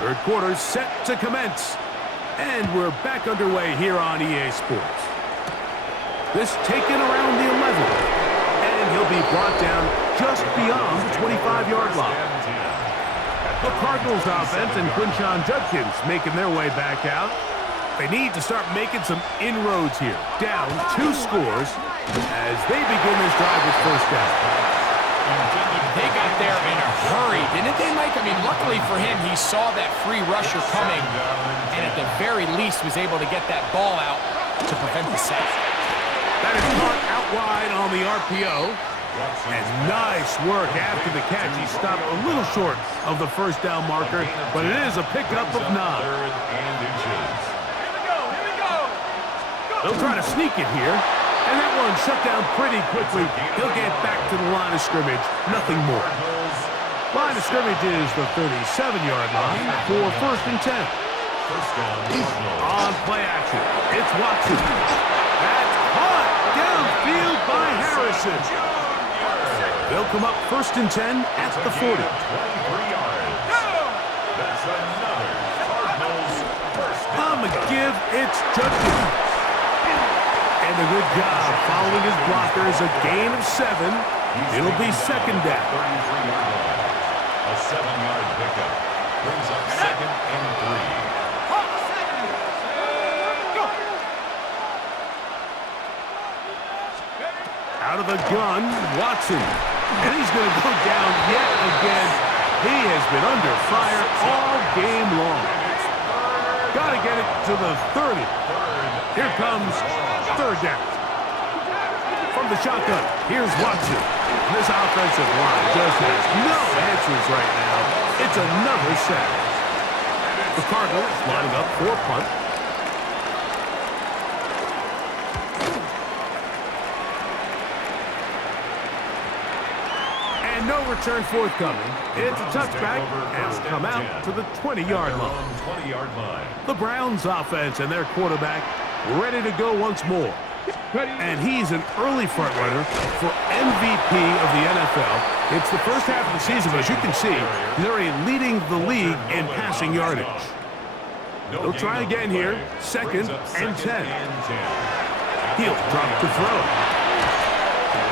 Third quarter set to commence. And we're back underway here on EA Sports. This taken around the 11. And he'll be brought down just beyond the 25-yard line. The Cardinals offense and Quinshon Judkins making their way back out. They need to start making some inroads here. Down 2 scores as they begin this drive with first down. They got there in a hurry, didn't they, Mike? I mean, luckily for him, he saw that free rusher coming and at the very least was able to get that ball out to prevent the sack. That is caught out wide on the RPO. And nice work after the catch. He stopped a little short of the first down marker, but it is a pickup of 9. They'll try to sneak it here, and that one shut down pretty quickly. He'll get back to the line of scrimmage, nothing more. Line of scrimmage is the 37-yard line for first and 10. On play action, it's Watson. That's caught downfield by Harrison. They'll come up first and 10 at the 40. On the give, it's Judkins. And a good job following his blockers, a gain of 7. It'll be second down. A 7-yard pickup brings up second and 3. Out of the gun, Watson. And he's going to go down yet again. He has been under fire all game long. Got to get it to the 30. Here comes third down. From the shotgun, here's Watson. This offensive line just has no answers right now. It's another sack. The Cardinals lining up for a punt. And no return forthcoming. It's a touchback, and will come out to the 20-yard line. The Browns offense and their quarterback ready to go once more. And he's an early front runner for MVP of the NFL. It's the first half of the season, but as you can see, he's already leading the league in passing yardage. They'll try again here, second and 10. He'll drop to throw.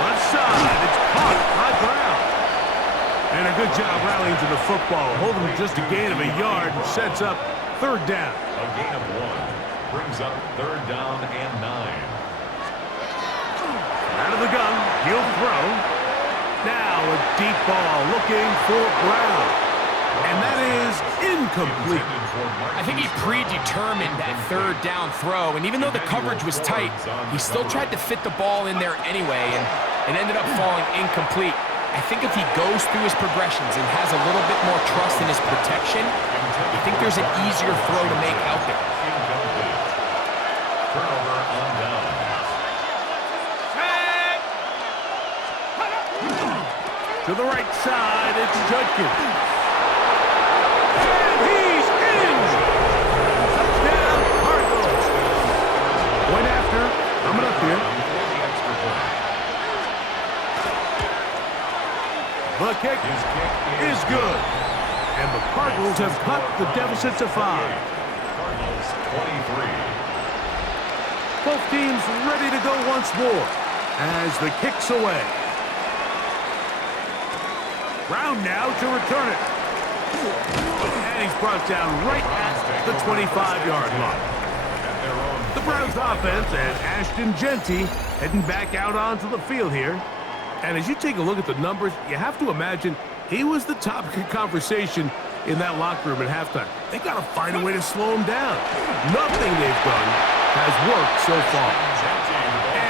Left side, it's caught by Brown. And a good job rallying to the football, holding just a gain of a yard, sets up third down. A gain of 1 brings up third down and 9. Out of the gun, he'll throw. Now a deep ball looking for Brown. And that is incomplete. I think he predetermined that third down throw, and even though the coverage was tight, he still tried to fit the ball in there anyway, and it ended up falling incomplete. I think if he goes through his progressions and has a little bit more trust in his protection, I think there's an easier throw to make out there. Turnover on downs. To the right side, it's Judkins. And he's in! Touchdown, Cardinals. Point after, coming up here. The kick is good. And the Cardinals have cut the deficit to 5. Cardinals 23. Both teams ready to go once more as the kick's away. Brown now to return it. And he's brought down right at the 25-yard line. The Browns offense and Ashton Genty heading back out onto the field here. And as you take a look at the numbers, you have to imagine he was the topic of conversation in that locker room at halftime. They got to find a way to slow him down. Nothing they've done has worked so far.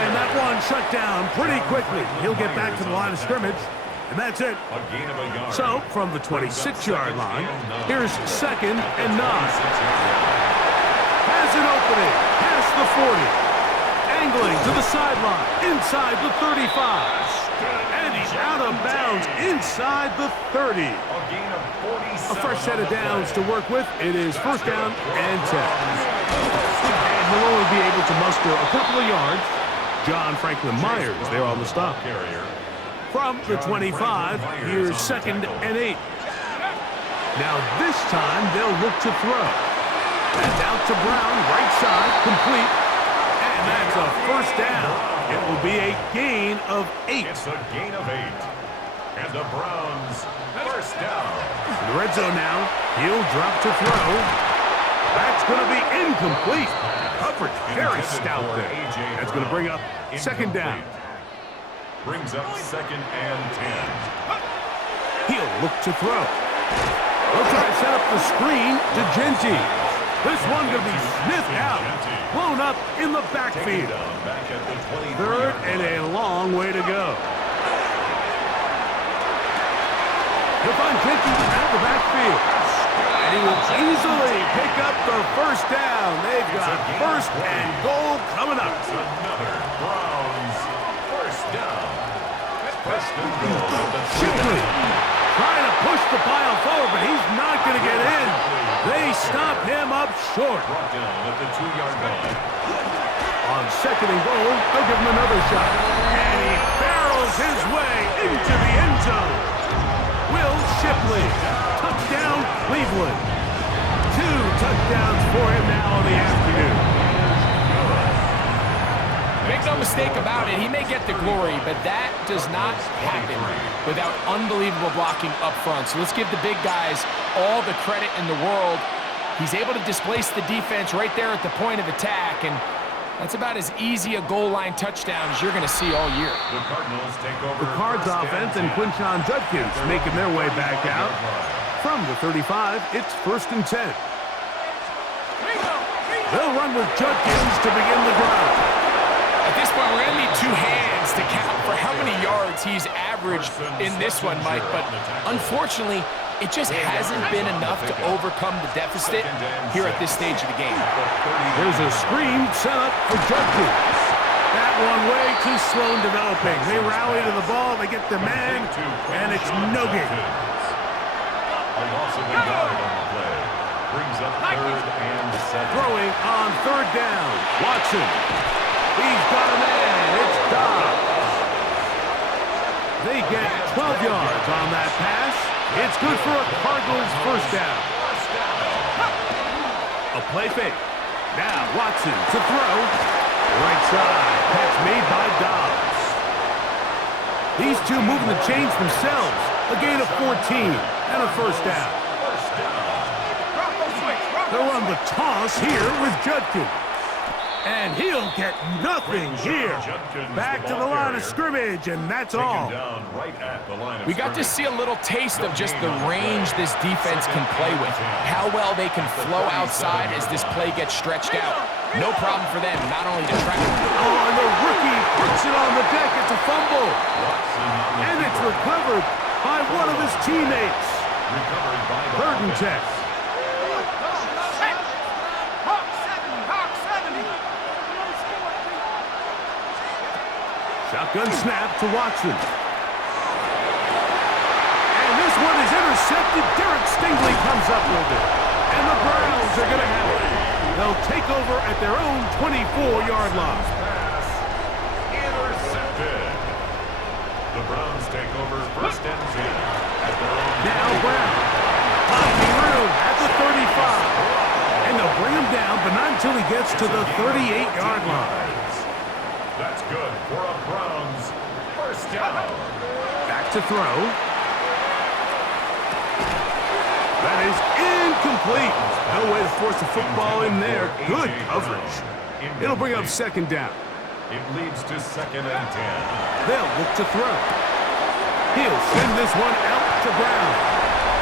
And that one shut down pretty quickly. He'll get back to the line of scrimmage. And that's it. So, from the 26-yard line, here's second and 9. Has an opening, past the 40. Angling to the sideline, inside the 35. And he's out of bounds inside the 30. A fresh set of downs to work with. It is first down and 10. And he'll only be able to muster a couple of yards. John Franklin Myers there on the stop. From the 25, here's second and 8. Now this time they'll look to throw. That's out to Brown, right side, complete. And that's a first down. It will be a gain of 8. It's a gain of 8. And the Browns, first down. In the red zone now. He'll drop to throw. That's going to be incomplete. Coverage very stout there. That's going to bring up second down. Brings up 2nd and 10. He'll look to throw. He'll try to set up the screen to Genty. This one going to be sniffed out. Blown up in the backfield. Back at the 3rd and a long way to go. He'll find Genty out the backfield. And he will easily pick up the first down. They've got 1st and goal coming up. It's another Browns first down. 1st and goal at the Shipley trying to push the pile forward, but he's not going to get in. They stop him up short. Brought down at the 2-yard line. On 2nd and goal, they'll give him another shot. And he barrels his way into the end zone. Will Shipley. Touchdown, Cleveland. 2 touchdowns for him now on the afternoon. Make no mistake about it, he may get the glory, but that does not happen without unbelievable blocking up front. So let's give the big guys all the credit in the world. He's able to displace the defense right there at the point of attack, and that's about as easy a goal line touchdown as you're going to see all year. The Cardinals take over. The Cards offense and Quinshon Judkins making their way back out. From the 35, it's 1st and 10. They'll run with Judkins to begin the drive. At this point, we're going to need 2 hands to count for how many yards he's averaged in this one, Mike. But unfortunately, it just hasn't been enough to overcome the deficit here at this stage of the game. There's a screen set up for Judkins. That one way too slow in developing. They rally to the ball, they get the man, and it's no gain. A loss of a yard on the play. Brings up 3rd and 7. Throwing on 3rd down. Watson. He's got a man. It's Dobbs. They get 12 yards on that pass. It's good for a Cardinals first down. A play fake. Now Watson to throw. Right side. Catch made by Dobbs. These two moving the chains themselves. A gain of 14 and a first down. They'll run the toss here with Judkins. And he'll get nothing here. Back to the line of scrimmage, and that's all. We got to see a little taste of just the range this defense can play with. How well they can flow outside as this play gets stretched out. No problem for them, not only to track. Oh, and the rookie puts it on the deck. It's a fumble. And it's recovered by one of his teammates. 3rd and 10. Shotgun snap to Watson. And this one is intercepted. Derek Stingley comes up with it. And the Browns are going to have it. They'll take over at their own 24-yard line. Pass intercepted. The Browns take over 1st and 10. Now Brown. Finding room at the 35. And they'll bring him down, but not until he gets to the 38-yard line. That's good for a Browns first down. Back to throw. That is incomplete. No way to force the football in there. Good coverage. It'll bring up 2nd down. It leads to 2nd and 10. They'll look to throw. He'll send this one out to Brown.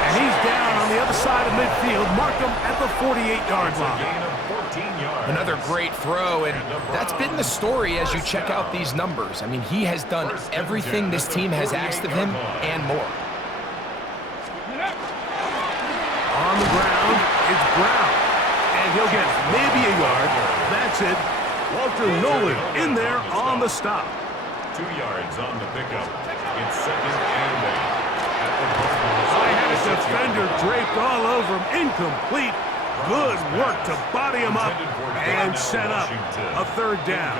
And he's down on the other side of midfield. Mark him at the 48-yard line. Gain of 14 yards. Another great throw, and that's been the story as you check out these numbers. I mean, he has done everything this team has asked of him and more. On the ground, it's Brown. And he'll get maybe a yard. That's it. Walter Nolan in there on the stop. 2 yards on the pickup. It's 2nd and 8. I had a defender draped all over him. Incomplete. Good work to body him up and set up a 3rd down.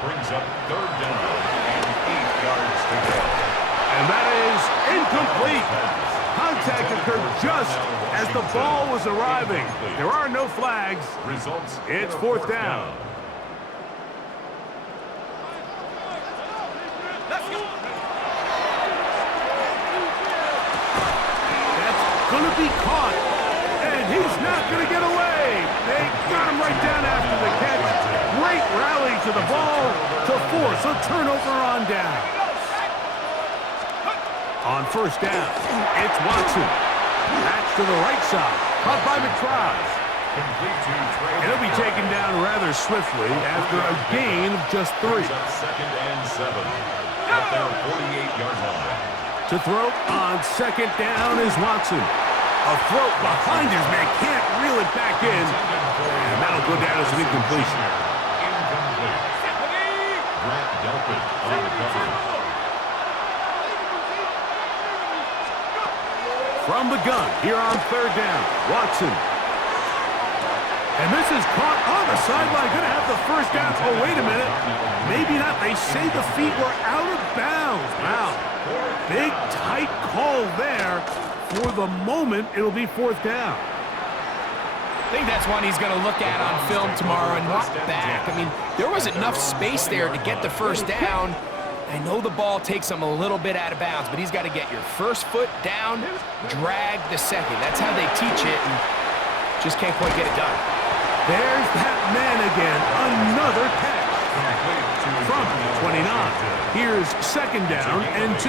Brings up 3rd down and 8 yards to go. And that is incomplete. contact occurred just as the ball was arriving. There are no flags. Results. It's fourth down. That's going to be caught, and he's not going to get away. They got him right down after the catch. Great rally to the ball to force a turnover on down. On first down, it's Watson. That's to the right side. Caught by McBride. He'll be taken down rather swiftly after a gain of just 3. Second and 7 at their 48-yard line. To throw on second down is Watson. A throw behind his man, can't reel it back in. And that'll go down as an incompletion. Incomplete. Grant Delpit on the cover. From the gun, here on third down, Watson. And this is caught on the sideline. Going to have the first down. Oh, wait a minute. Maybe not. They say the feet were out of bounds. Wow. Big, tight call there. For the moment, it'll be fourth down. I think that's one he's going to look at on film tomorrow and walk back. I mean, there wasn't enough space there to get the first down. I know the ball takes him a little bit out of bounds, but he's got to get your first foot down, drag the second. That's how they teach it, and just can't quite get it done. There's that man again. Another catch. From 29. Here's second down and 2.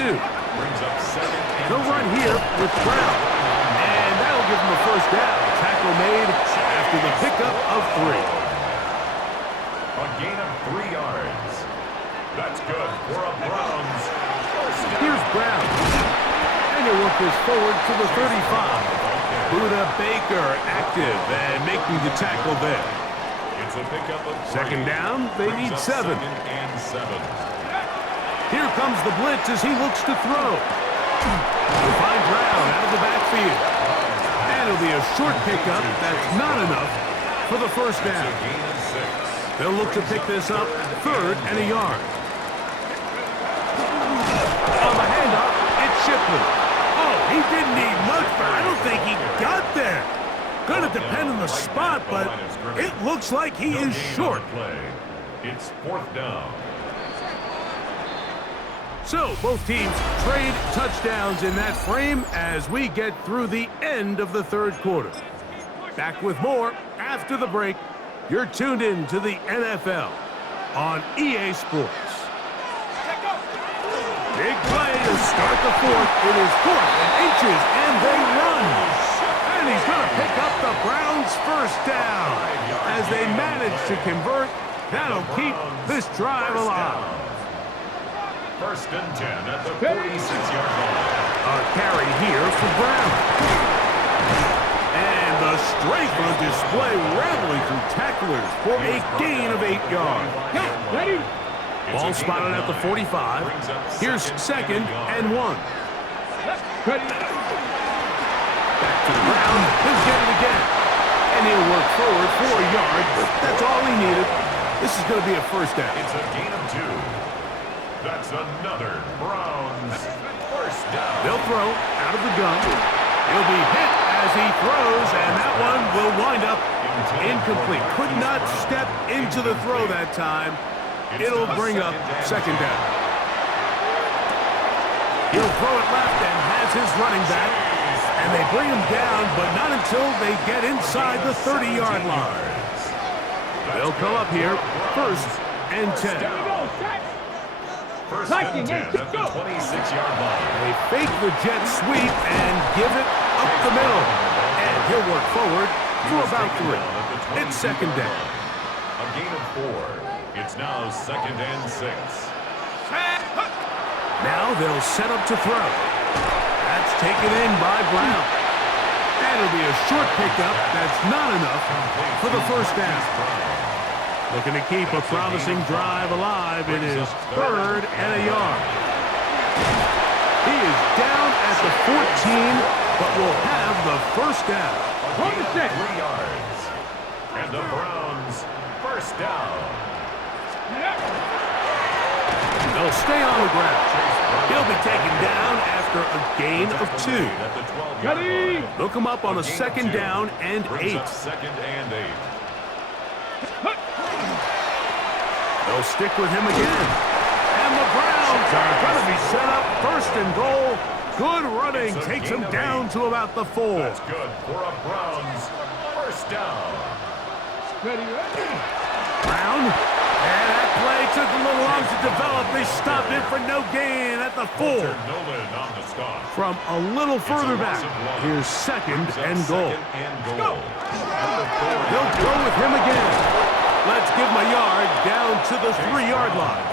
He'll run here with Brown. And that'll give him a first down. Tackle made after the pickup of 3. A gain of 3 yards. That's good for a Browns. Here's Brown. And he'll work this forward to the 35. Buda Baker active and making the tackle there. It's a pickup of 3. Second down, they need 7. Second and 7. Here comes the blitz as he looks to throw. He'll find Brown out of the backfield. And it'll be a short pickup. That's not enough for the first down. They'll look to pick this up, third and a yard. On the handoff, it's Shipley. Oh, he didn't need much, but I don't think he got there. Gonna depend on the spot, but it looks like he is short. It's fourth down. So, both teams trade touchdowns in that frame as we get through the end of the third quarter. Back with more after the break. You're tuned in to the NFL on EA Sports. Big play to start the fourth. It is 4th and inches, and they run. And he's going to pick up the Browns' first down. As they manage to convert, that'll keep this drive alive. First and 10 at the 46-yard line. A carry here for Brown. And the strength on display rambling through tacklers for a gain of 8 yards. Ready? Ball spotted at the 45. Here's second and 1. Back to the ground. He'll get it again. And he'll work forward 4 yards, but that's all he needed. This is going to be a first down. It's a gain of 2. That's another Browns first down. They'll throw out of the gun. He'll be hit as he throws, and that one will wind up incomplete. Could not step into the throw that time. It'll bring up second down. He'll throw it left and has his running back. And they bring him down, but not until they get inside the 30-yard line. They'll come up here, first and 10. First and 10 at the 26-yard line. They fake the jet sweep and give it up the middle. And he'll work forward for about 3. It's second down. A gain of 4. It's now second and 6. Now they'll set up to throw. That's taken in by Brown. And it'll be a short pickup. That's not enough for the first down. Looking to keep a promising drive alive. It is third and a yard. He is down at the 14, but will have the first down. 3 yards. And the Browns first down. They'll stay on the ground. He'll be taken down after a gain of 2. They'll come up on a second down and 8. They'll stick with him again. And the Browns are going to be set up first and goal. Good running takes him down to about the 4. That's good for a Browns first down. Brown. And that play took a little long to develop. They stopped it for no gain at the 4. From a little further back, here's second and goal. They'll go with him again. Let's give him a yard down to the 3-yard line.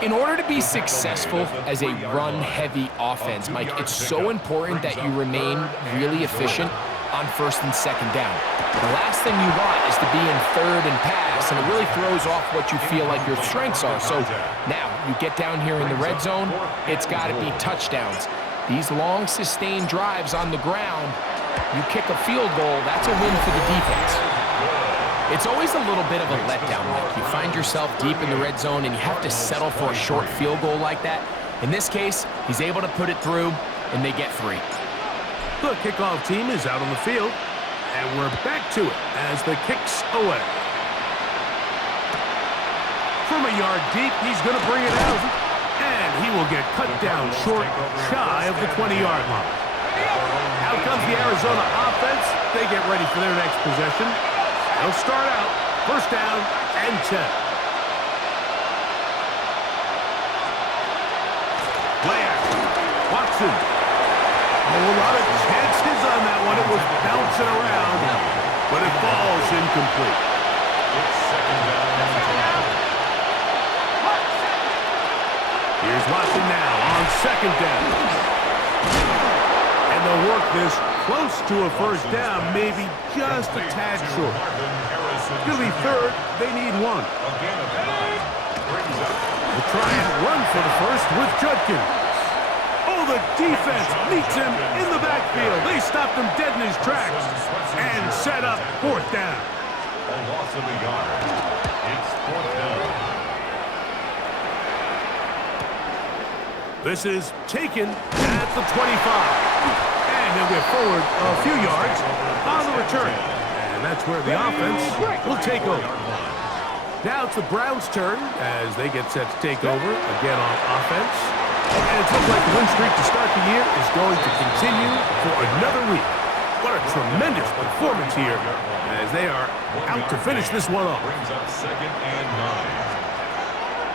In order to be successful as a run-heavy offense, Mike, it's so important that you remain really efficient on first and second down. The last thing you want is to be in third and pass, and it really throws off what you feel like your strengths are. So now you get down here in the red zone, it's got to be touchdowns. These long, sustained drives on the ground, you kick a field goal, that's a win for the defense. It's always a little bit of a letdown, Mike. You find yourself deep in the red zone, and you have to settle for a short field goal like that. In this case, he's able to put it through, and they get 3. The kickoff team is out on the field, and we're back to it as the kick's away. From a yard deep, he's going to bring it out, and he will get cut down short, shy of the 20-yard line. Out comes the Arizona offense. They get ready for their next possession. They'll start out first down and 10. Play action. Watson. A lot of chances on that one. It was bouncing around, but it falls incomplete. Here's Watson now on second down. And they'll work this close to a first down, maybe just a tad short. It's going to be third. They need 1. They'll try and run for the first with Judkins. Oh, the defense meets him in the backfield. They stopped him dead in his tracks and set up fourth down. A loss of a yard. It's fourth down. This is taken at the 25. And he'll get forward a few yards on the return. And that's where the offense will take over. Now it's the Browns' turn as they get set to take over again on offense. And it looks like the win streak to start the year is going to continue for another week. What a tremendous performance here as they are out to finish this one off. Brings up second and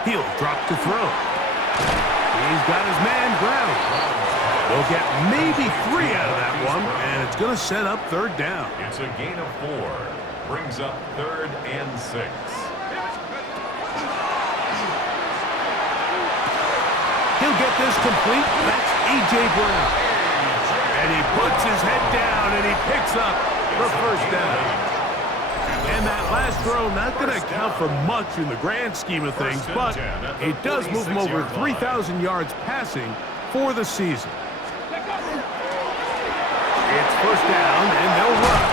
9. He'll drop to throw. He's got his man Brown. They'll get maybe 3 out of that one, and it's going to set up third down. It's a gain of 4. Brings up third and 6. He'll get this complete. That's A.J. Brown. And he puts his head down, and he picks up the first down. And that last throw, not going to count for much in the grand scheme of things, but it does move him over 3,000 yards passing for the season. It's first down, and they'll run.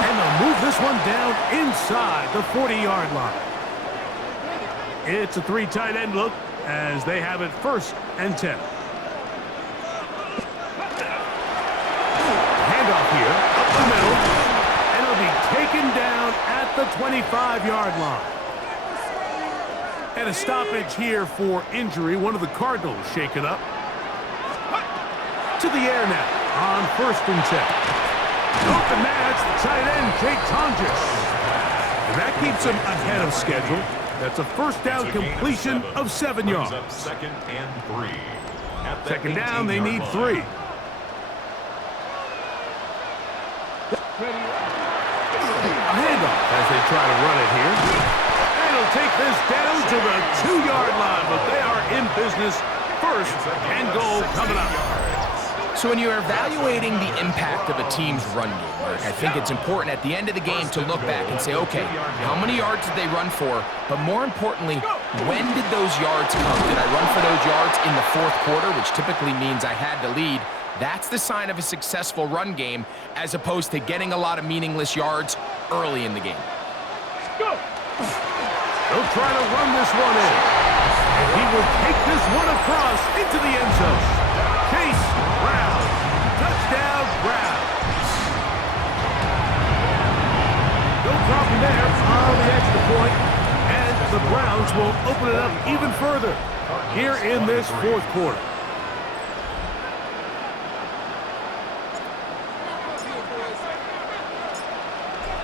And they'll move this one down inside the 40-yard line. It's a 3 tight end look as they have it first and 10. Handoff here, up the middle, and it'll be taken down at the 25-yard line. And a stoppage here for injury. One of the Cardinals shaken up. To the air now on first and 10. Open match, the tight end, Jake Tonjes. And that keeps him ahead of schedule. That's a first down completion of 7 yards. Second and 3. Second down, they need 3. A handoff as they try to run it here. And he'll take this down to the 2-yard line, but they are in business. First and goal coming up. So when you're evaluating the impact of a team's run game, I think it's important at the end of the game to look back and say, okay, how many yards did they run for? But more importantly, when did those yards come? Did I run for those yards in the fourth quarter, which typically means I had to lead? That's the sign of a successful run game, as opposed to getting a lot of meaningless yards early in the game. They'll try to run this one in. And he will take this one across into the end zone. Chase Brown. Touchdown, Brown. No problem there on the extra point, and the Browns will open it up even further here in this fourth quarter.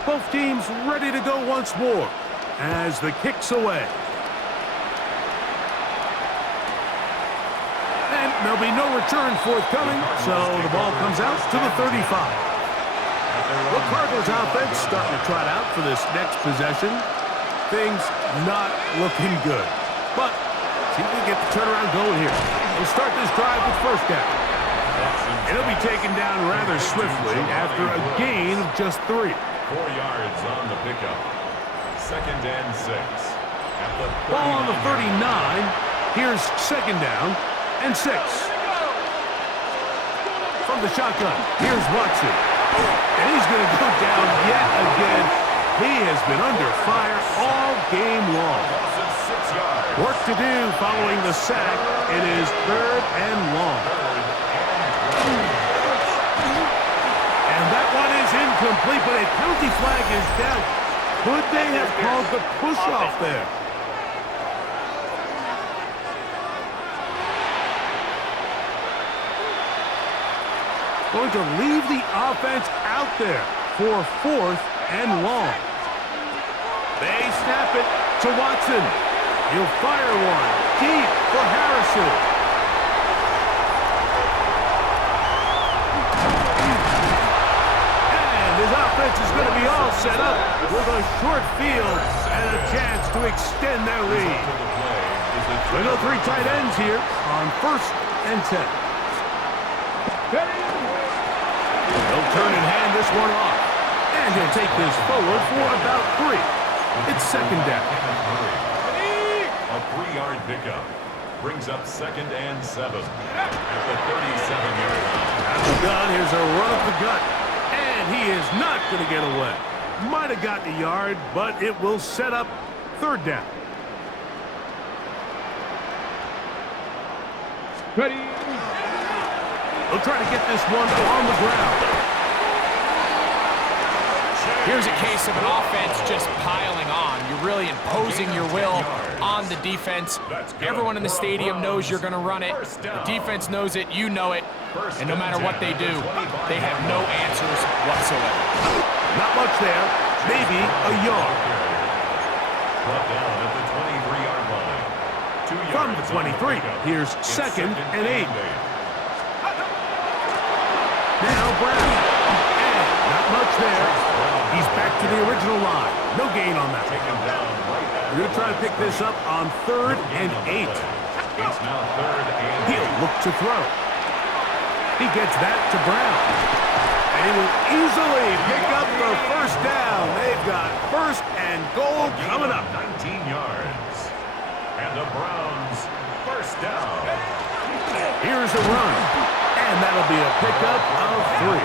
Both teams ready to go once more as the kick's away. And there'll be no return forthcoming, so the ball comes out to the 35. The Cardinals offense starting to trot out for this next possession. Things not looking good. But see if we get the turnaround going here. We'll start this drive with first down. And it'll be taken down rather swiftly after a gain of just 3. 4 yards on the pickup. 2nd and 6. Ball on the 39. Here's 2nd down and 6. From the shotgun, here's Watson. And he's going to go down yet again. He has been under fire all game long. Work to do following the sack. It is 3rd and long. And that one is incomplete, but a penalty flag is down. Could they have called the push-off there? Going to leave the offense out there for 4th and long. They snap it to Watson. He'll fire one deep for Harrison. And his offense is going to be all set up with a short field and a chance to extend their lead. We go 3 tight ends here on 1st and 10. He'll turn and hand this one off. And he'll take this forward for about 3. It's 2nd down. A 3-yard pickup brings up 2nd and 7 at the 37-yard line. Out the gun, here's a run up the gut. And he is not going to get away. Might have gotten a yard, but it will set up 3rd down. Ready? We'll try to get this one on the ground. Here's a case of an offense just piling on. You're really imposing your will on the defense. Everyone in the stadium knows you're going to run it. The defense knows it, you know it. And no matter what they do, they have no answers whatsoever. Not much there. Maybe a yard. Brought down at the 23-yard line. 2 yards From the 23, here's 2nd and 8. Now Brown. And not much there. He's back to the original line. No gain on that. We're going to try to pick this up on 3rd and 8. It's now 3rd and 8. He'll look to throw. He gets that to Brown. And he will easily pick up the 1st down. They've got 1st and goal coming up. 19 yards. And the Browns 1st down. Here's a run. And that'll be a pickup of 3.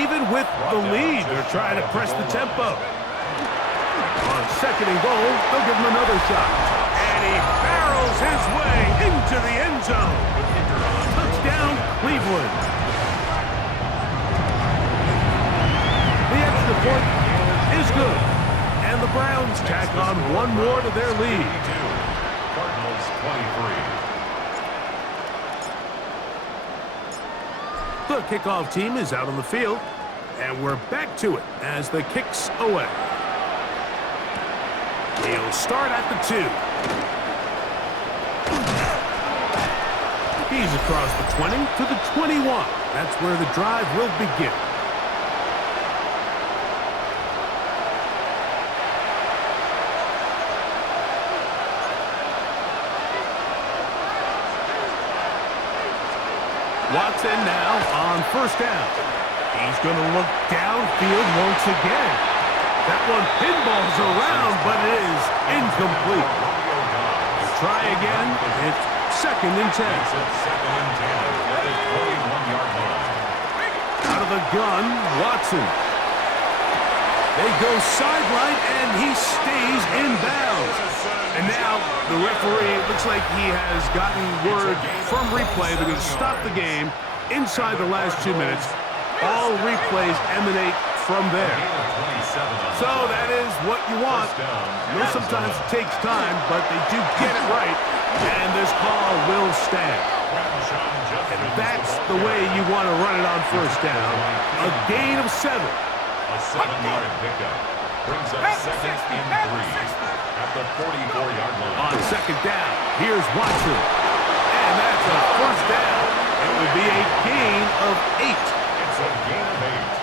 Even with the lead, they're trying to press the tempo. On 2nd and goal, they'll give him another shot. And he barrels his way into the end zone. Touchdown, Cleveland. The extra point is good. And the Browns tack on one more to their lead. Cardinals 23. The kickoff team is out on the field, and we're back to it as the kick's away. He'll start at the 2. He's across the 20 to the 21. That's where the drive will begin. Watson now on 1st down. He's going to look downfield once again. That one pinballs around, but it is incomplete. Try again. It's 2nd and 10. Out of the gun, Watson. They go sideline, and he stays in bounds. And now the referee, looks like he has gotten word from replay. They're going to stop the game inside the last 2 minutes. All replays emanate from there. So that is what you want. I know sometimes it takes time, but they do get it right, and this call will stand. And that's the way you want to run it on first down. A gain of 7. A 7-yard pickup brings up second and 3 at the 44-yard line. On second down, here's Watson. And that's a first down. It will be a gain of 8. It's a gain of 8.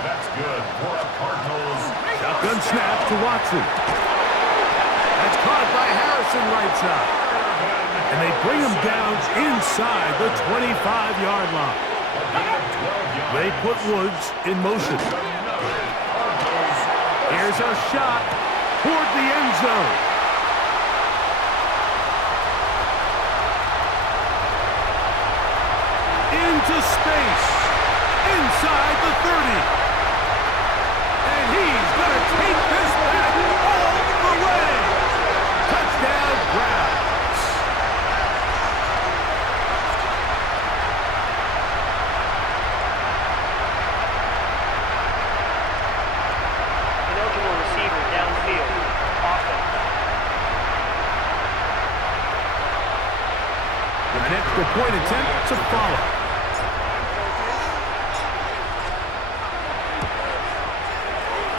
That's good for a Cardinals. Shotgun snap to Watson. That's caught by Harrison right side. And they bring him down inside the 25-yard line. They put Woods in motion. Here's a shot toward the end zone. Into space. Inside the 30. And he's going to take this back all the way. Touchdown, Browns. Ineligible receiver downfield. Offense. An extra point attempt to follow.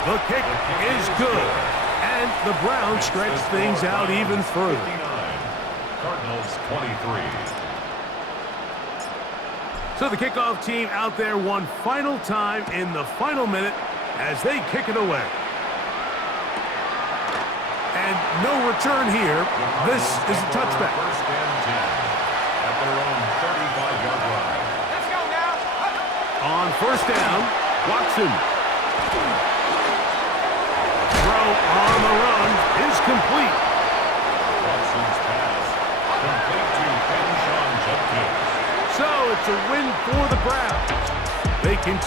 The kick is good, and the Browns stretch things out even further. Cardinals 23. So the kickoff team out there one final time in the final minute as they kick it away. And no return here. This is a touchback. First and 10 at their own 35-yard line. Let's go now. On first down, Watson. On the run is complete. Watson's pass complete to Ken Jenkins. So it's a win for the Browns. They continue.